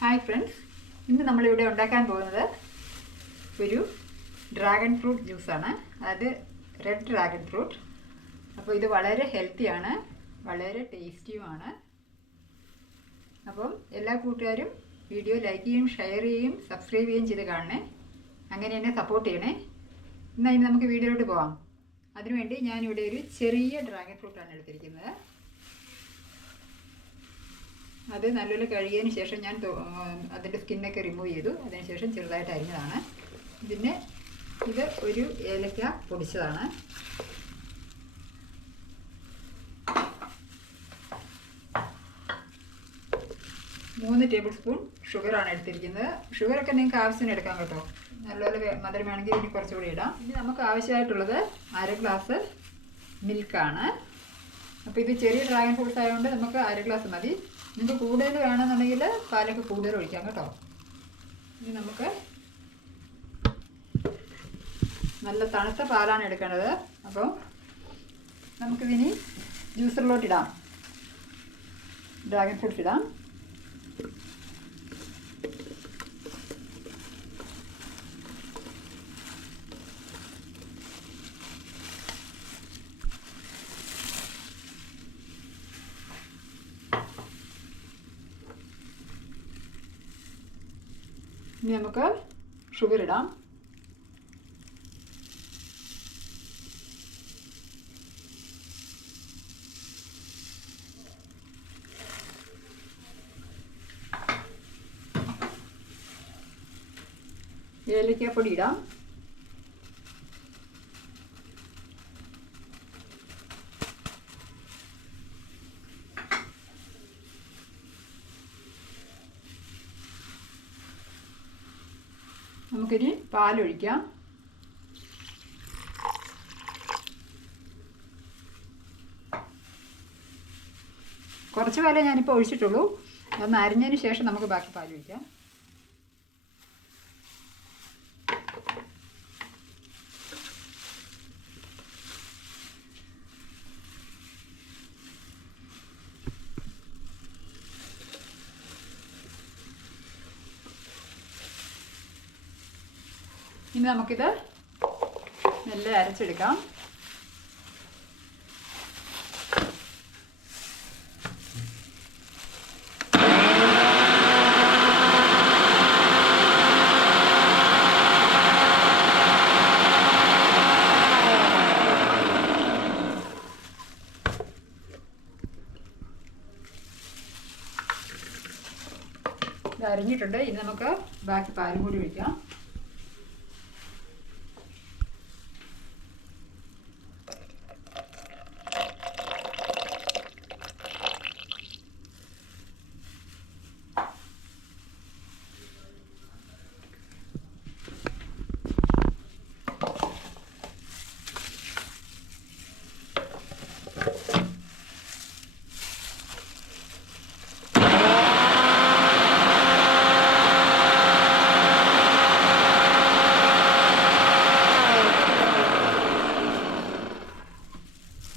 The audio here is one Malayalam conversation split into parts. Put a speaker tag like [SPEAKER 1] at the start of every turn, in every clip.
[SPEAKER 1] ഹായ് ഫ്രണ്ട്സ് ഇന്ന് നമ്മളിവിടെ ഉണ്ടാക്കാൻ പോകുന്നത് ഒരു ഡ്രാഗൺ ഫ്രൂട്ട് ജ്യൂസാണ് അതായത് റെഡ് ഡ്രാഗൺ ഫ്രൂട്ട് അപ്പോൾ ഇത് വളരെ ഹെൽത്തിയാണ് വളരെ ടേസ്റ്റിയുമാണ് അപ്പം എല്ലാ കൂട്ടുകാരും വീഡിയോ ലൈക്ക് ചെയ്യും ഷെയർ ചെയ്യും സബ്സ്ക്രൈബ് ചെയ്യുകയും ചെയ്ത് കാണണേ. അങ്ങനെ എന്നെ സപ്പോർട്ട് ചെയ്യണേ. എന്നാൽ ഇനി നമുക്ക് വീഡിയോയിലോട്ട് പോവാം. അതിനുവേണ്ടി ഞാനിവിടെ ഒരു ചെറിയ ഡ്രാഗൺ ഫ്രൂട്ടാണ് എടുത്തിരിക്കുന്നത്. അത് നല്ലപോലെ കഴുകിയതിന് ശേഷം ഞാൻ അതിന്റെ സ്കിന്നൊക്കെ റിമൂവ് ചെയ്തു. അതിനുശേഷം ചെറുതായിട്ട് അരിഞ്ഞതാണ്. പിന്നെ ഇത് ഒരു ഏലക്ക പൊടിച്ചതാണ്. മൂന്ന് ടേബിൾ സ്പൂൺ ഷുഗറാണ് എടുത്തിരിക്കുന്നത്. ഷുഗറൊക്കെ നിങ്ങൾക്ക് ആവശ്യത്തിന് എടുക്കാം കേട്ടോ. നല്ലപോലെ മധുരം വേണമെങ്കിൽ ഇനി കുറച്ചുകൂടി ഇടാം. ഇനി നമുക്ക് ആവശ്യമായിട്ടുള്ളത് അര ഗ്ലാസ് മിൽക്കാണ് അപ്പോൾ ഇത് ചെറിയ ഡ്രാഗൺ ഫ്രൂട്ട്സ് ആയതുകൊണ്ട് നമുക്ക് അര ഗ്ലാസ് മതി. നിങ്ങൾക്ക് കൂടുതൽ വേണമെന്നുണ്ടെങ്കിൽ പാലൊക്കെ കൂടുതൽ ഒഴിക്കാം കേട്ടോ. ഇനി നമുക്ക് നല്ല തണുത്ത പാലാണ് എടുക്കേണ്ടത്. അപ്പോൾ നമുക്കിതിനി ജ്യൂസറിലോട്ടിടാം ഡ്രാഗൺ ഫ്രൂട്ട്സ് ഇടാം. niemakar, sugarıram. ஏலக்காய் பொடியிடாம் നമുക്കിനി പാലൊഴിക്കാം. കുറച്ച് പാലേ ഞാനിപ്പോൾ ഒഴിച്ചിട്ടുള്ളൂ. ഒന്ന് അരിഞ്ഞതിന് ശേഷം നമുക്ക് ബാക്കി പാൽ ഇനി നമുക്കിത് നെല്ല് അരച്ചെടുക്കാം. ഇത് അരിഞ്ഞിട്ടുണ്ട്. ഇനി നമുക്ക് ബാക്കി പാലും കൂടി ഒഴിക്കാം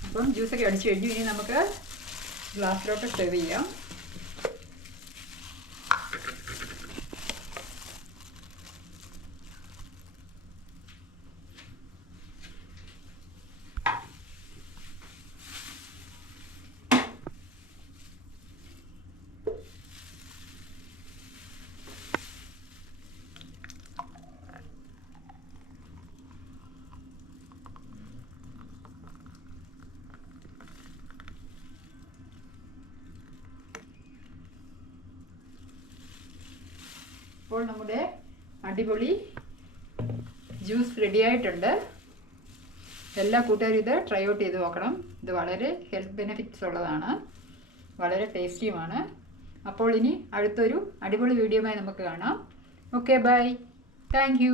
[SPEAKER 1] അപ്പം ജ്യൂസൊക്കെ അടിച്ചു കഴിഞ്ഞു ഇനി നമുക്ക് ഗ്ലാസ്സിലോട്ട് സെർവ് ചെയ്യാം. ഇപ്പോൾ നമ്മുടെ അടിപൊളി ജ്യൂസ് റെഡി ആയിട്ടുണ്ട്. എല്ലാ കൂട്ടുകാരും ഇത് ട്രൈ ഔട്ട് ചെയ്ത് നോക്കണം. ഇത് വളരെ ഹെൽത്ത് ബെനിഫിറ്റ്സ് ഉള്ളതാണ്. വളരെ ടേസ്റ്റിയുമാണ് അപ്പോൾ ഇനി അടുത്തൊരു അടിപൊളി വീഡിയോയുമായി നമുക്ക് കാണാം. Okay bye thank